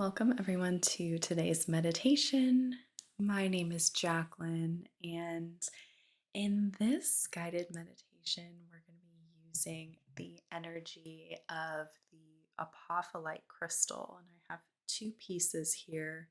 Welcome, everyone, to today's meditation. My name is Jacqueline, and in this guided meditation, we're going to be using the energy of the Apophyllite crystal. And I have two pieces here.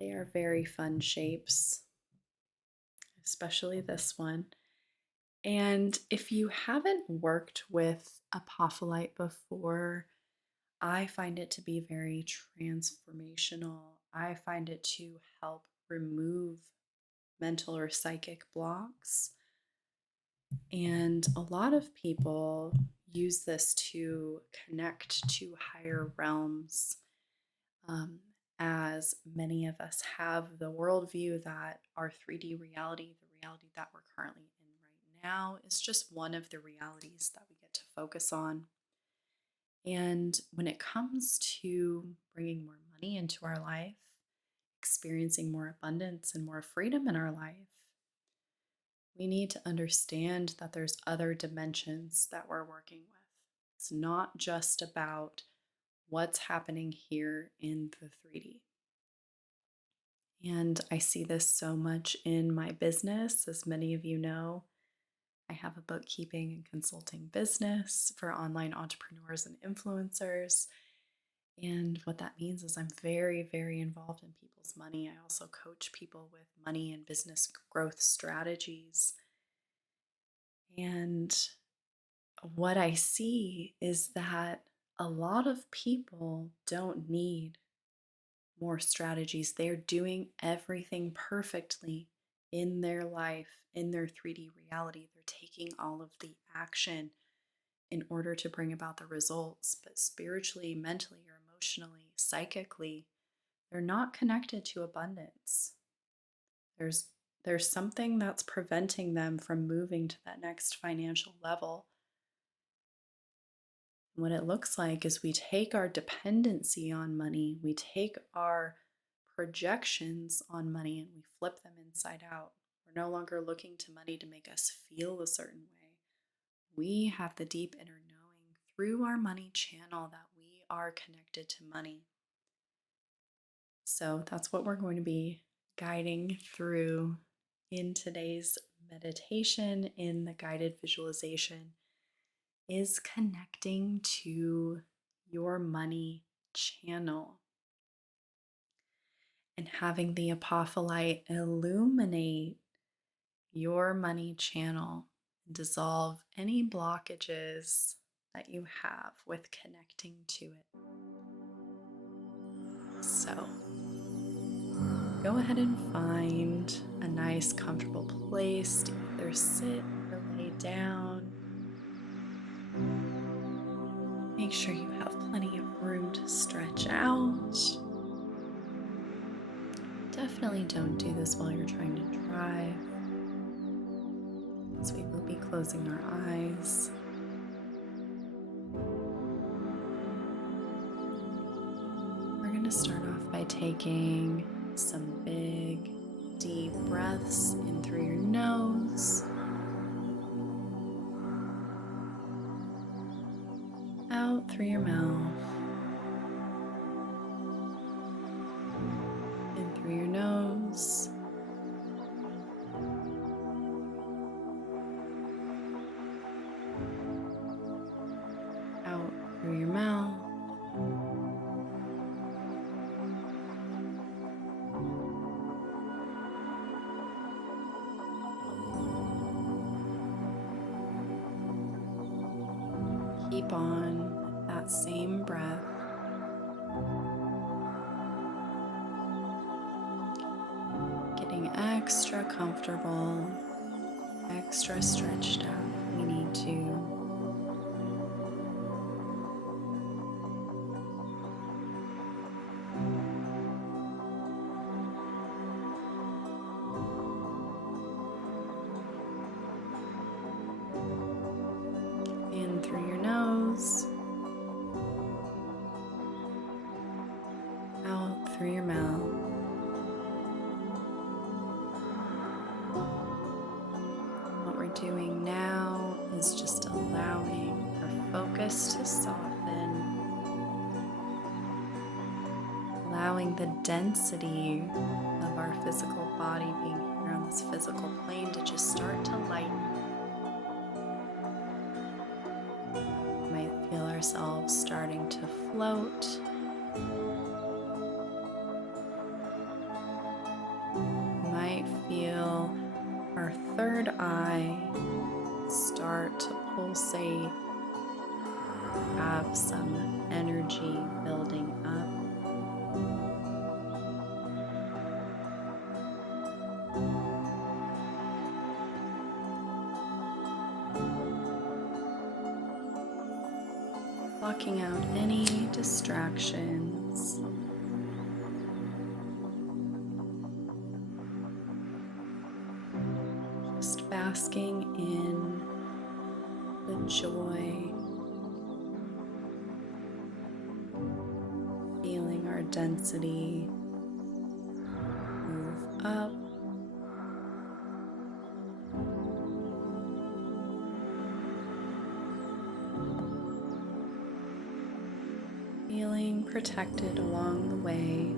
They are very fun shapes, especially this one. And if you haven't worked with Apophyllite before, I find it to be very transformational. I find it to help remove mental or psychic blocks. And a lot of people use this to connect to higher realms, as many of us have the worldview that our 3D reality, the reality that we're currently in right now, is just one of the realities that we get to focus on. And when it comes to bringing more money into our life, experiencing more abundance and more freedom in our life, we need to understand that there's other dimensions that we're working with. It's not just about what's happening here in the 3D. And I see this so much in my business. As many of you know, I have a bookkeeping and consulting business for online entrepreneurs and influencers. And what that means is I'm very, very involved in people's money. I also coach people with money and business growth strategies. And what I see is that a lot of people don't need more strategies. They're doing everything perfectly in their life, in their 3D reality. They're taking all of the action in order to bring about the results, but spiritually, mentally, or emotionally, psychically, they're not connected to abundance. There's something that's preventing them from moving to that next financial level. What it looks like is we take our dependency on money, we take our projections on money, and we flip them inside out. We're no longer looking to money to make us feel a certain way. We have the deep inner knowing through our money channel that we are connected to money. So that's what we're going to be guiding through in today's meditation, in the guided visualization, is connecting to your money channel and having the Apophyllite illuminate your money channel and dissolve any blockages that you have with connecting to it. So go ahead and find a nice, comfortable place to either sit or lay down. Make sure you have plenty of room to stretch out. Definitely don't do this while you're trying to drive, as we will be closing our eyes. We're going to start off by taking some big, deep breaths in through your nose, out through your mouth, in through your nose, out through your mouth. Keep on that same breath. Getting extra comfortable, extra stretched out. We need to. In through your nose, out through your mouth. What we're doing now is just allowing our focus to soften, allowing the density of our physical body being here on this physical plane to just start to lighten. We might feel ourselves starting to float. We might feel our third eye start to pulsate, have some energy building up. Blocking out any distractions. Just basking in the joy, feeling our density move up. Feeling protected along the way,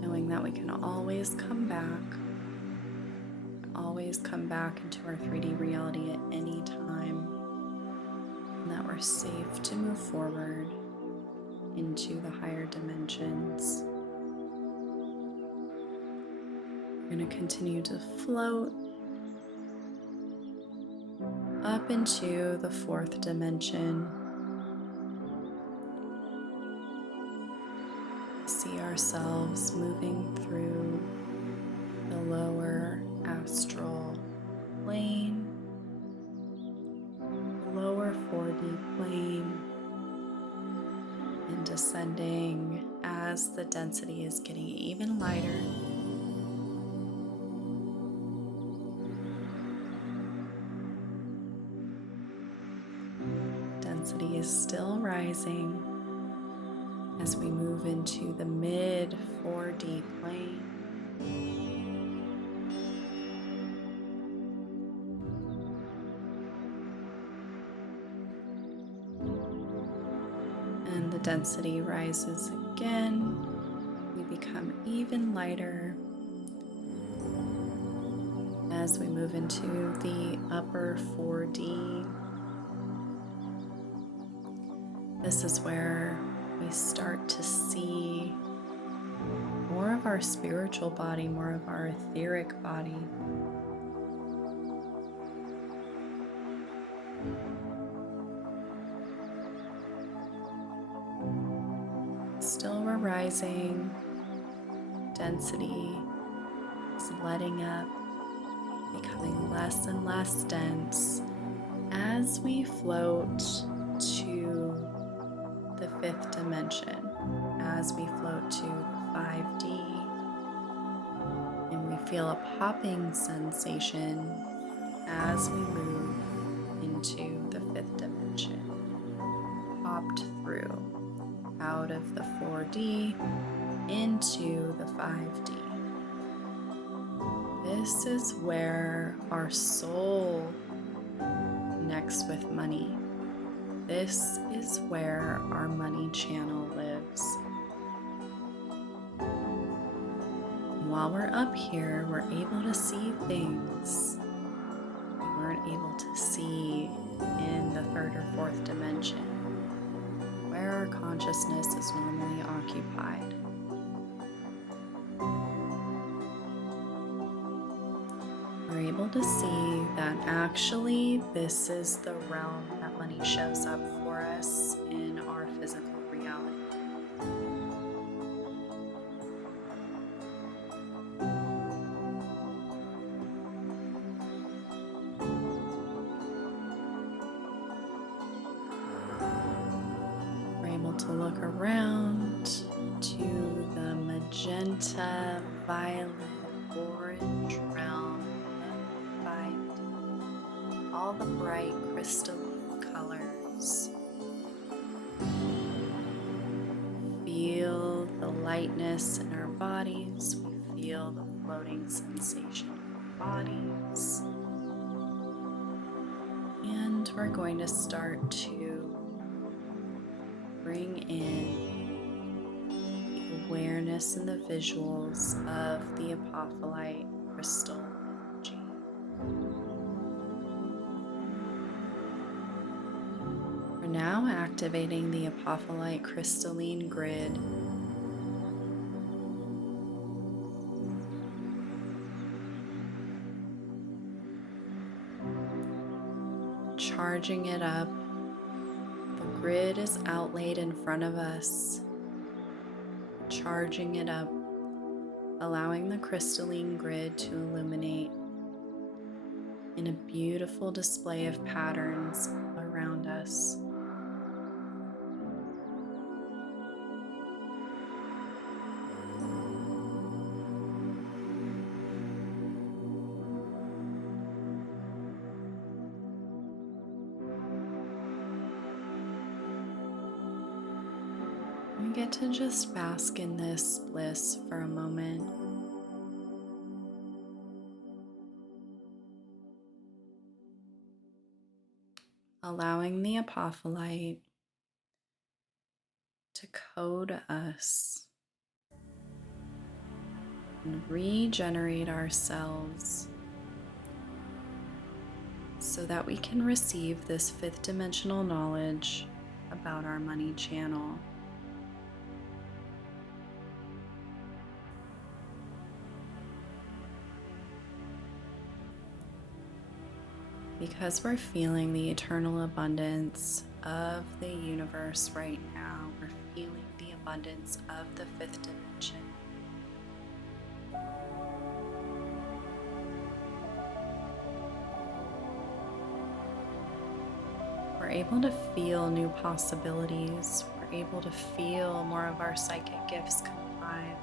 knowing that we can always come back into our 3D reality at any time, and that we're safe to move forward into the higher dimensions. We're going to continue to float up into the 4th dimension. See ourselves moving through the lower astral plane, the lower 4D plane, and descending as the density is getting even lighter. Density is still rising as we move into the mid 4D plane. And the density rises again. We become even lighter as we move into the upper 4D. This is where we start to see more of our spiritual body, more of our etheric body. Still we're rising, density is letting up, becoming less and less dense as we float to the 5th dimension, as we float to the 5D, and we feel a popping sensation as we move into the 5th dimension, popped through out of the 4D into the 5D. This is where our soul connects with money. This is where our money channel lives. And while we're up here, we're able to see things we weren't able to see in the 3rd or 4th dimension, where our consciousness is normally occupied. We're able to see that actually this is the realm that money shows up for us in our physical reality. We're able to look around to the magenta, violet, orange realm of 5D. All the bright crystalline colors. Feel the lightness in our bodies. We feel the floating sensation in our bodies. And we're going to start to bring in the awareness and the visuals of the Apophyllite crystal energy. We're now activating the Apophyllite crystalline grid, charging it up. The grid is outlaid in front of us, charging it up, allowing the crystalline grid to illuminate in a beautiful display of patterns around us. We get to just bask in this bliss for a moment. Allowing the Apophyllite to code us and regenerate ourselves so that we can receive this fifth dimensional knowledge about our money channel. Because we're feeling the eternal abundance of the universe right now, we're feeling the abundance of the fifth dimension. We're able to feel new possibilities. We're able to feel more of our psychic gifts come alive.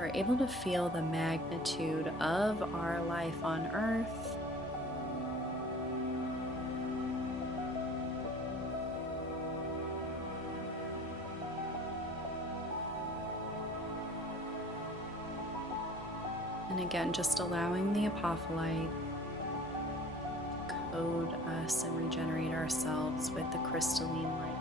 We're able to feel the magnitude of our life on earth. And again, just allowing the Apophyllite to code us and regenerate ourselves with the crystalline light.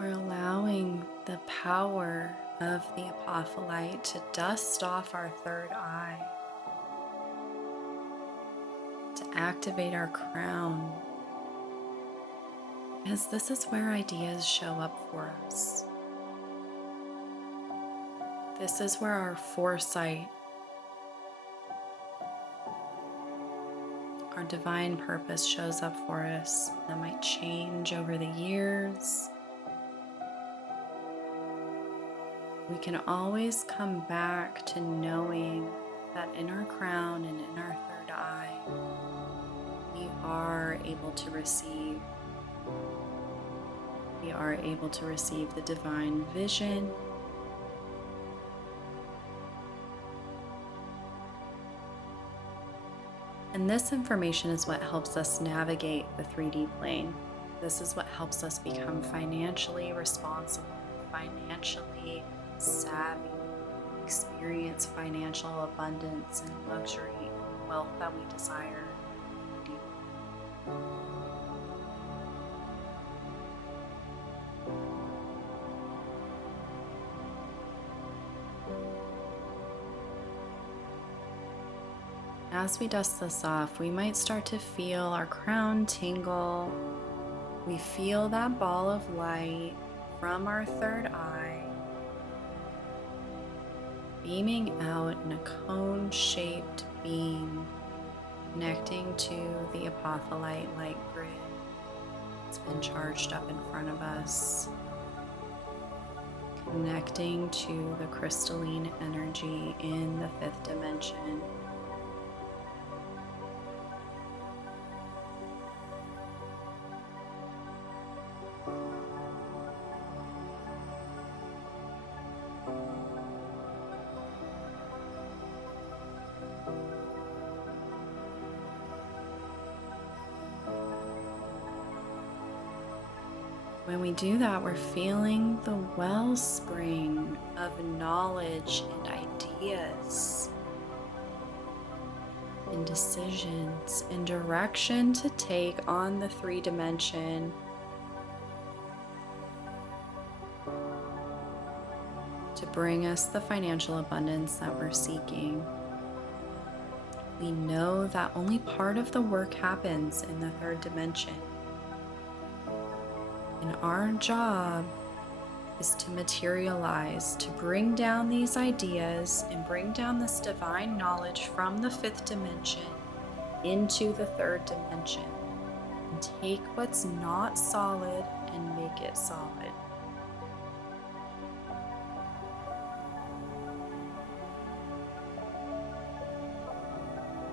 We're allowing the power of the Apophyllite to dust off our third eye, to activate our crown, because this is where ideas show up for us. This is where our foresight, our divine purpose shows up for us. That might change over the years. We can always come back to knowing that in our crown and in our third eye, we are able to receive. We are able to receive the divine vision. And this information is what helps us navigate the 3D plane. This is what helps us become financially responsible, financially savvy, experience financial abundance and luxury and wealth that we desire. As we dust this off, we might start to feel our crown tingle. We feel that ball of light from our third eye beaming out in a cone-shaped beam connecting to the Apophyllite light grid. that's been charged up in front of us, connecting to the crystalline energy in the fifth dimension. When we do that, we're feeling the wellspring of knowledge and ideas and decisions and direction to take on the 3 dimension to bring us the financial abundance that we're seeking. We know that only part of the work happens in the 3rd dimension. And our job is to materialize, to bring down these ideas and bring down this divine knowledge from the 5th dimension into the 3rd dimension. And take what's not solid and make it solid.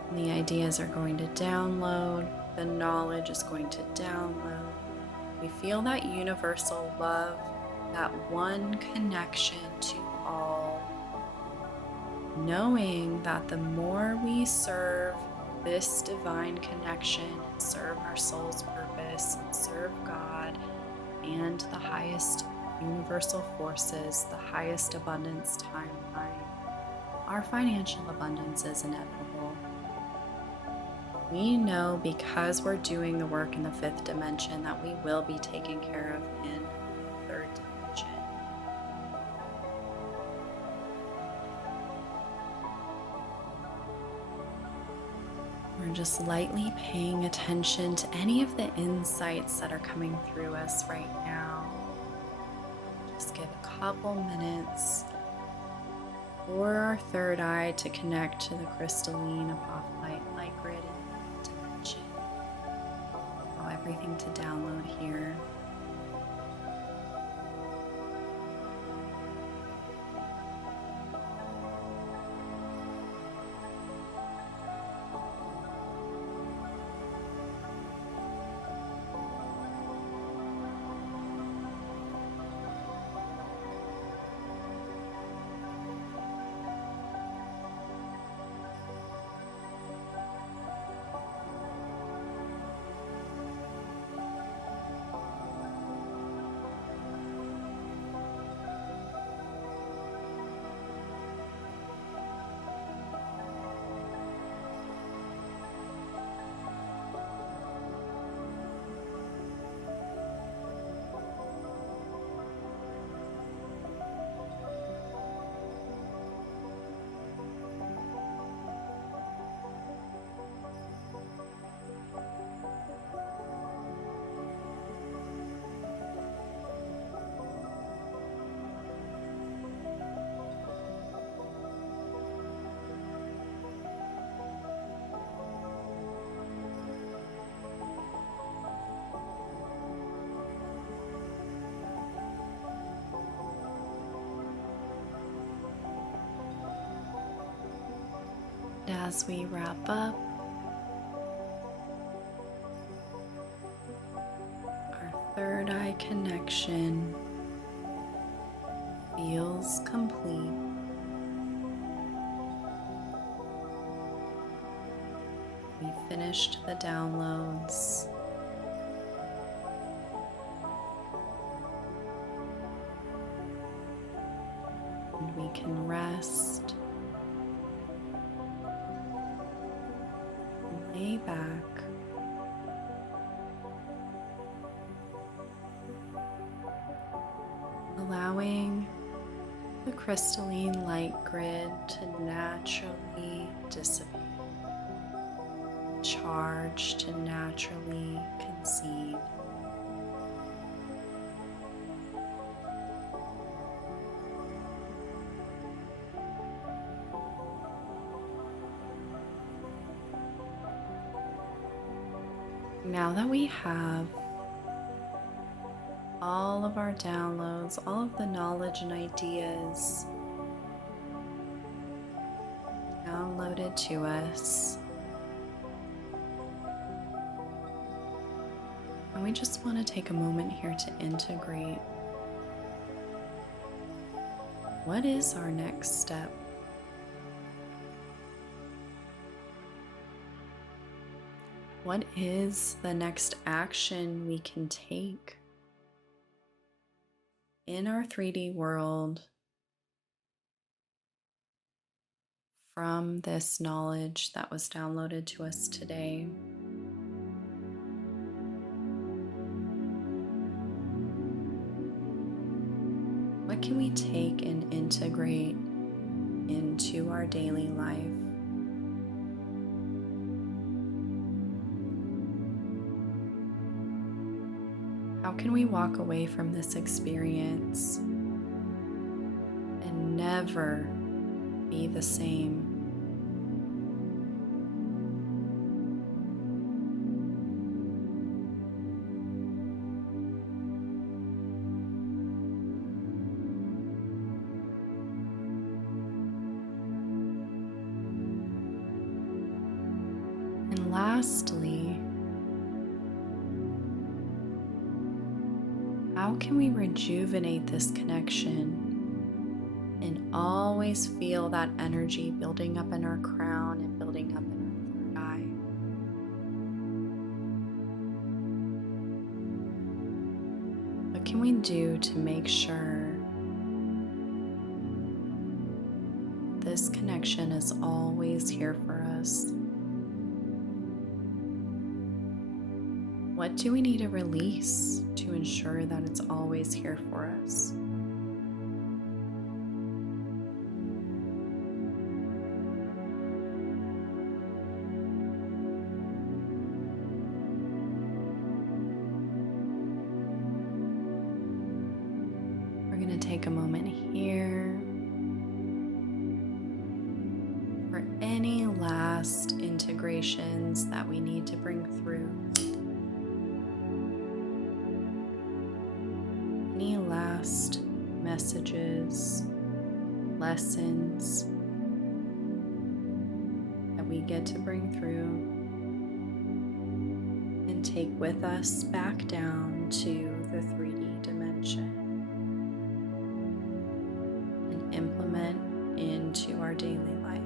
And the ideas are going to download, the knowledge is going to download. We feel that universal love, that one connection to all, knowing that the more we serve this divine connection, serve our soul's purpose, serve God and the highest universal forces, the highest abundance timeline, our financial abundance is inevitable. We know because we're doing the work in the 5th dimension that we will be taken care of in the 3rd dimension. We're just lightly paying attention to any of the insights that are coming through us right now. Just give a couple minutes for our 3rd eye to connect to the crystalline apophyllite light grid dimension. Allow everything to download here. As we wrap up, our 3rd eye connection feels complete. We finished the downloads. And we can rest. Lay back. Allowing the crystalline light grid to naturally dissipate, charge to naturally concede. Now that we have all of our downloads, all of the knowledge and ideas downloaded to us. And we just want to take a moment here to integrate. What is our next step? What is the next action we can take in our 3D world from this knowledge that was downloaded to us today? What can we take and integrate into our daily life? How can we walk away from this experience and never be the same? And lastly, how can we rejuvenate this connection and always feel that energy building up in our crown and building up in our third eye? What can we do to make sure this connection is always here for us? What do we need to release to ensure that it's always here for us? We're going to take a moment here for any last integrations that we need to bring through. Any last messages, lessons that we get to bring through and take with us back down to the 3D dimension and implement into our daily life.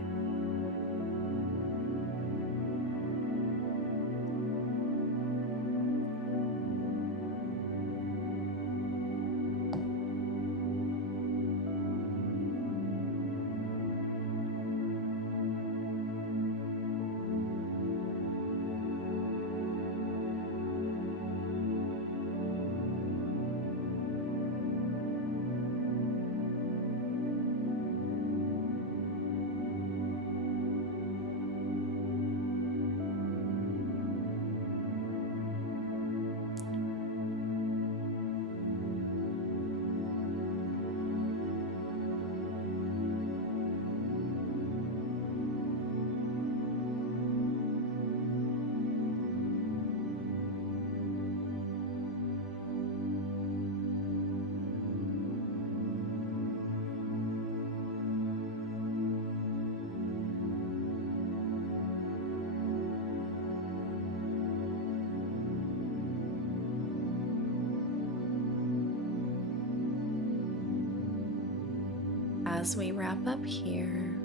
As we wrap up here,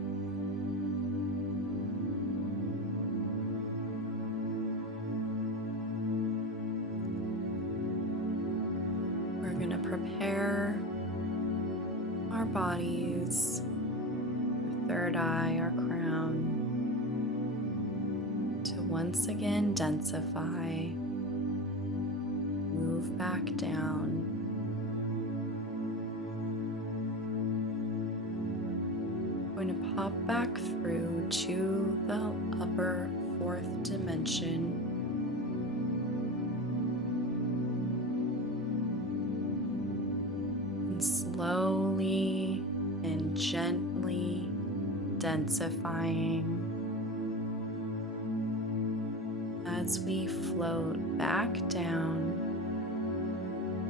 we're going to prepare our bodies, our third eye, our crown, to once again densify, move back down. Going to pop back through to the upper fourth dimension. And slowly and gently densifying as we float back down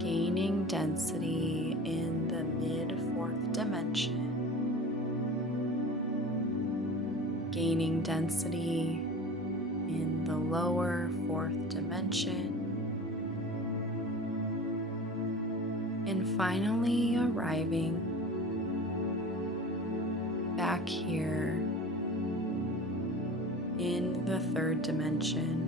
gaining density in the mid-fourth dimension, gaining density in the lower fourth dimension, and finally arriving back here in the third dimension.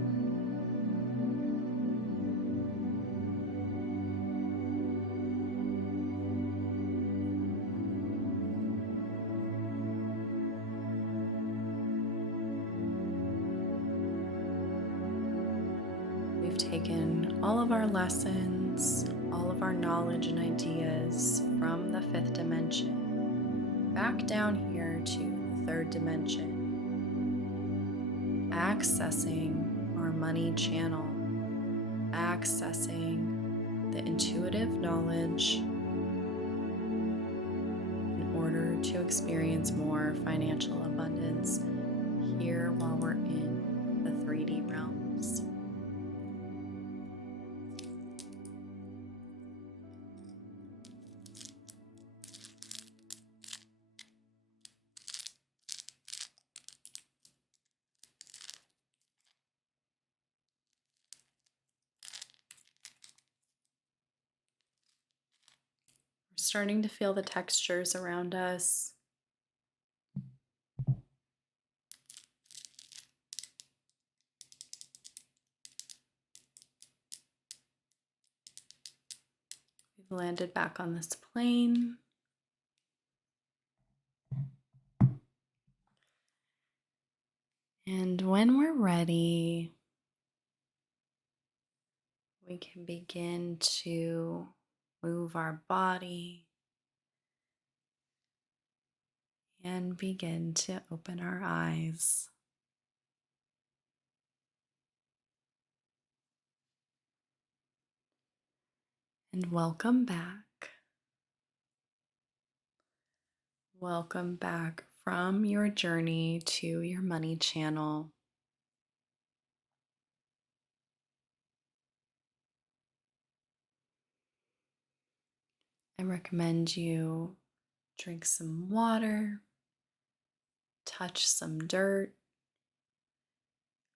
We've taken all of our lessons, all of our knowledge and ideas from the fifth dimension back down here to the third dimension, accessing our money channel, accessing the intuitive knowledge in order to experience more financial abundance here while we're in the 3D realms. We're starting to feel the textures around us. We've landed back on this plane. And when we're ready, we can begin to move our body and begin to open our eyes. And welcome back. Welcome back from your journey to your money channel. I recommend you drink some water, touch some dirt,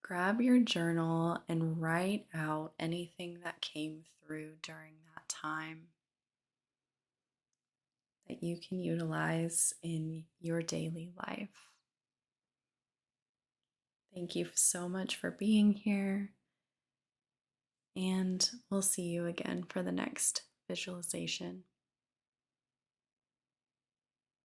grab your journal and write out anything that came through during that time that you can utilize in your daily life. Thank you so much for being here, and we'll see you again for the next visualization.